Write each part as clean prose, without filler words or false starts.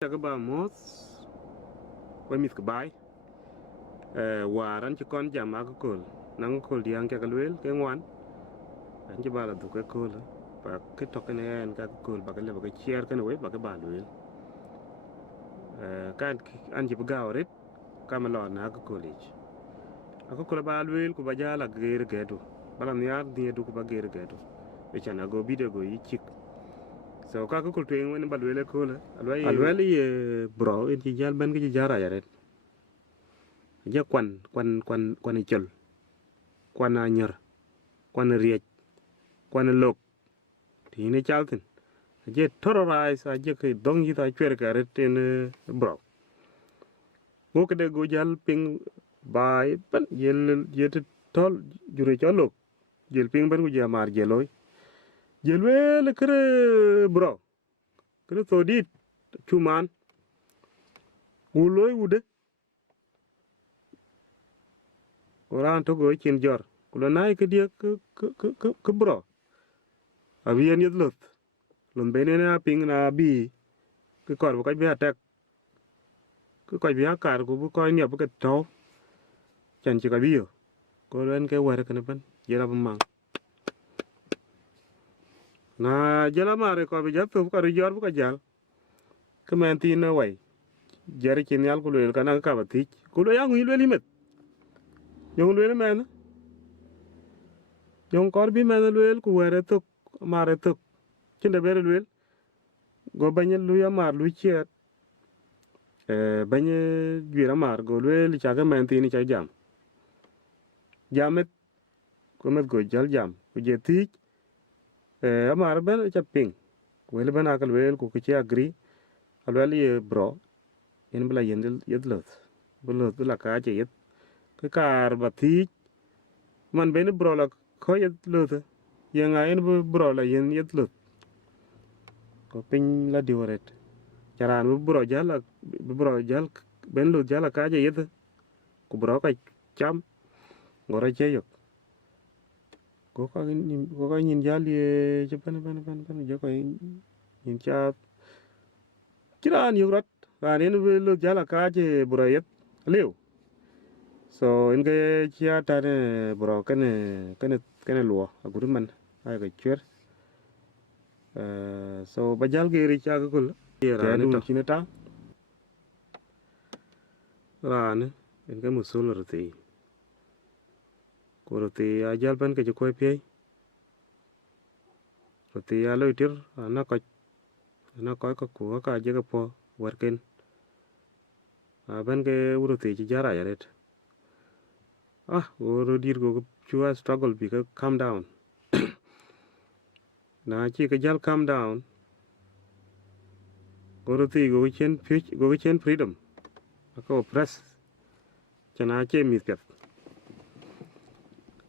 Cái bà mốt quay mít cái bài waran ci kon jama ko kol nang kol diang ke kalwel ke ngwan an ci bala du ke kol ba ke to ken en ka kol ba ke le ba ke chier ken we ba ke ba lwel kan an ci gaw ret kam lo na ko college ako kol ba lwel ku ba jala ger gedu bala nyar die du ku ba ger gedu e chana go bide go yi chik so ka ko kol twen wen ba lwel ko la alwel ye bro en ci jal ban ke ci jara ya ret ja kwan chol kwan anyer kwan riech kwan lok thì nó cháo tin je terrorize a je ke dong yi ta chwer ka reten bro ngo ke de go jal ping bai ban yel yete tol jure cholok jel ping ban ku ja mar jeloy jel wel kre bro kre to dit chuman uloy ude oran to go chin jor kulo nay ke dia ke bro avien yedlot lon bene na ping na bi ke kor ko bi attack ke ko bi akar ku ko ni bu ke to chan chi ka bi yo ko len ke wer ke ban jera mang na jela mare ko bi jattu ko ri jor bu ka jal ke men tin na wai jere chin yal ku le kana ka ba ti ku le yang wi le limet yong le men yong kor bi men le ku wer to mare to chin de ber le go banyen lu ya mar lu chet banye jwira mar go le li cha ke men tin cha jam jamet ko met go jal jam ku je ti amar ben cha ping wel ben akal wel ku ke agri alwel ye bro en bla yendel yedlot bulot bla ka je yet ke kar bati man ben bro la ko yedlot ye nga en bro la yen yedlot ko pin la diworet charan bro jala bro jal ben lo jala ka je yet ku bro ka cham ngora che yok ko ka nyin jali je ban je ko nyin cha kiran yurat ran lo jala ka je bro yet lew so in ga chia ta ne bro kene luo aguru man ai ga chwer so bajal ge ri cha ga kul ke dun chinata ran in ga musul rti ko rti a jal ban ke ko pe rti a lo tir na ko ka je ga po worken a ban ke urti ji jara yaret oro dir go chua struggle bi ka calm down na chi ka jal calm down oro ti go chen freedom ko press chana che mi pet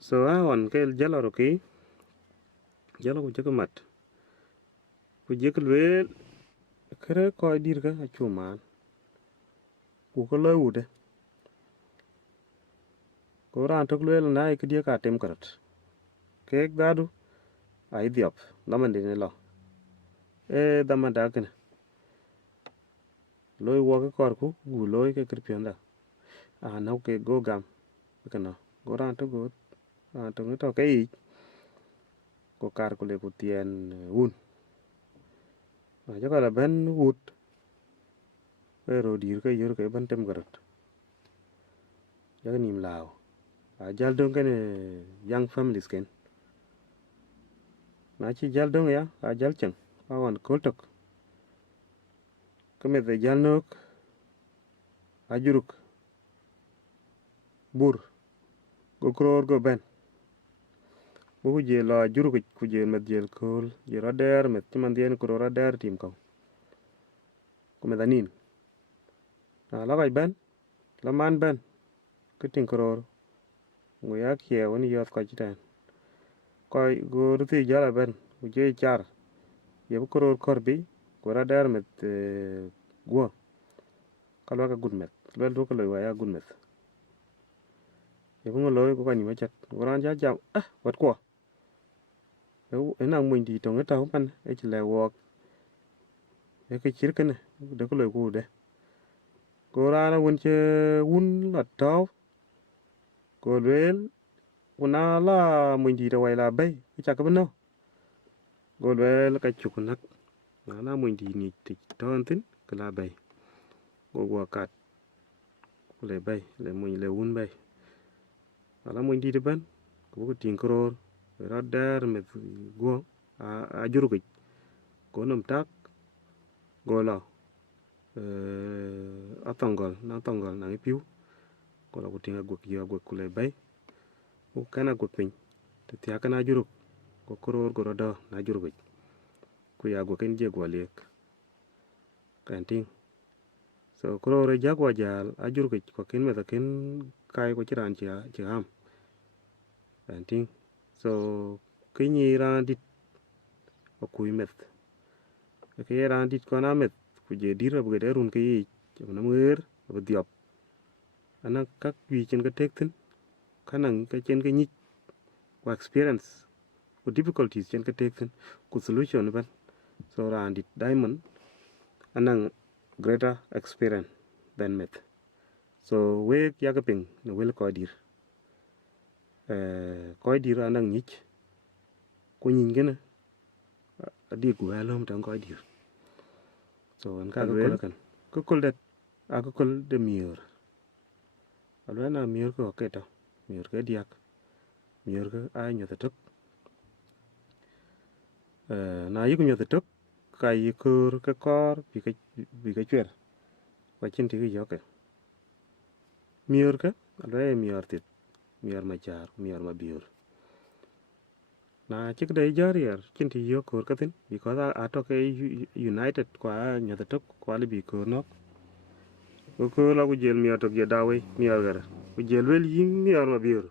so a on ke jalo ro ki jalo ko je ko mat ku je ko le kre ko dir ka chu man ku ko lo ude ko ran to le na ke dia ka tem karat ke dadu ai diop daman de ne lo daman da kana loy wo ke kor ku gu loy ke kirpianda na ke go gam kana go ran to ke ko kar ko le ku tien un ja ka la ben wut ro dir ke yor ke ban tem garat ja nim lao a jal don ke young families ken na chi jal don ya a jal chen a wan ko tok ke me de jal nok a juruk bur go kror go ben bu je la juruk ku je med jel kol je rader met man dien ko rader tim ko me danin la bay ben la man ben ke tin kror ngo ya kie woni yot ko jiten ko go ruti jala ben ku je char ye bu kror korbi ko rader met go kalwa ka gudmet lel do ko lo ya gudmet ye bu ngoloy ko ni machat goran ja jam wat ko enang mun di tong ta pan e chile wok e ke chir kene de ko le ku de ko rana won che wun la taw ko lel kuna la mun di da wai la bay cha ka no go lel ka chuk nak na la mun di ni ti ton tin ka la bay go go kat ko le bay le mun le wun bay ala mun di de ban ko tin kror ra der me go a juru ko nom tak go la a tongol na piu ko la ko tinga go ki go ko le bay ko kana go pin te tia kana juru ko kror go do na juru ku ya go ken je go lek kan ting so kror ja go jal a juru ko ken me ken kai ko chiran chi am kan ting so kinyi ran dit o kuy met ke ran dit ko na met ku je dira bu de run ke yi na mer bu diop ana kak wi chen ka tek tin kanang ka chen ka nyik ko experience ko difficulties chen ka tek tin ku solution ban so ran dit diamond anang greater experience than met so we ya ka ping no wel ko dir anang nyik ko nyin gena adi ku halom tan ko dir so an ka ko kan ko kol det a ko kol de miur alwana miur ko keta miur ke diak miur ke a nyota tok na yiku nyota tok ka yikur ke kor bi ke chwer ko chin ti yo ke miur ke alwa miur tit miur ma char miur ma biur na chik dai jarier chin ti yo kor katin because a to ke united kwa nyota tok kwa li bi kor no ko la ku jel miur tok je dawe miur gara ku jel wel yin miur ma biur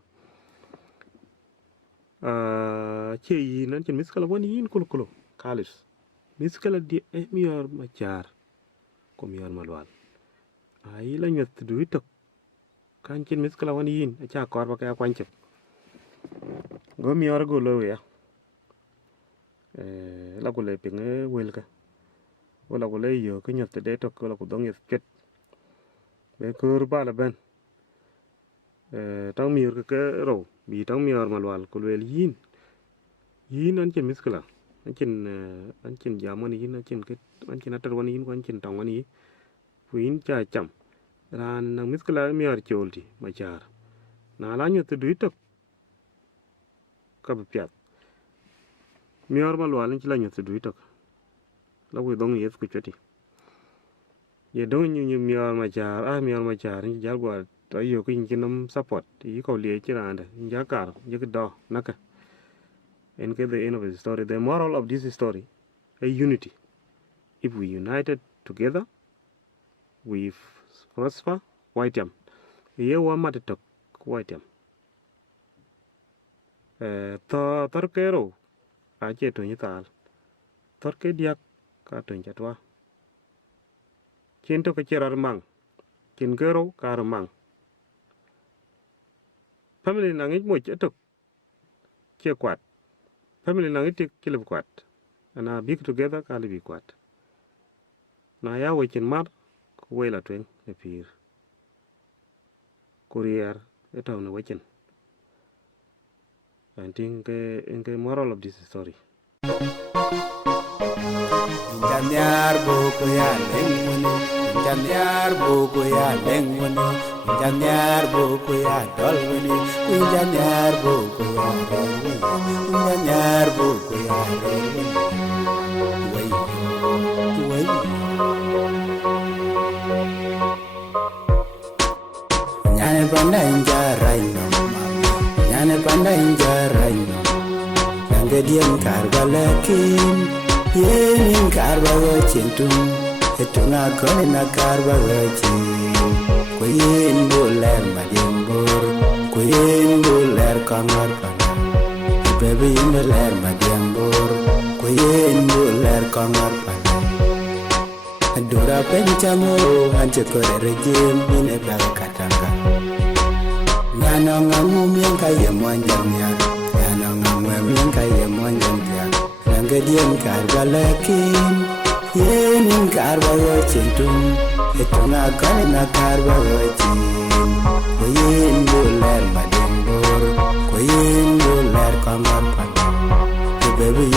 che yi nan chin miskala woni yin kulo kalis miskala di miur ma char ko miur ma lwal ai la nyot du tok kan chin miskala woni yin a cha kor ba ka kwanche go miur go lo ya la ku le ping wel ka wala ku le yo ka nyot de tok la ku dong yet ket be kur ba la ben tang miur ka ro bi tang miur ma lwal ku le yin an chin miskala an chin jamon yin an chin atar woni yin an chin tang woni kuin cha cham ran nang miskala miur cholti ma char na la nyot du tok ka pyat miur ma lwal ni la nyot du tok la ku dong yet ku choti ye dong nyu miur ma char ni jal gwa to yo kin kinam support yi ko le chi ran da ja kar je do naka and get the end of the story. The moral of this story is unity. If we united together, we prosper. White yam. Ye wa mat tok white yam. Torkero a che to nyital. Torke diak ka to nyatwa. Chin to ka cherar mang. Chin gero ka mang. Family nangit mo tok che kwat. Family nangit kilib kwat. Ana big together ka libi kwat. Na ya wechin mar we la tweng e pir. Courier eta una wechin. I think the moral of this story. Janyar boko ya lengwani, janyar boko ya lengwani, janyar boko ya dolwani, janyar boko ya lengwani, janyar boko ya lengwani. Wait. Nyane panda injarai no, nyane panda injarai no. Ngedian karbalakin, yenin karbagochintum, etunga kone na karbagochin. Kuyin buler madiambur, kuyin buler kamar pana. Baby in buler madiambur, kuyin buler kamar pana. Adura penchamo, anchekore rejim, ine bagakatanga. Nano ngamu mienka yemonjamya. Mienka ye monjan dia, nangedian karbalakin, yenin karba gochentum etunga kalina karba gochin koyin buler madembor koyin buler kamar pada baby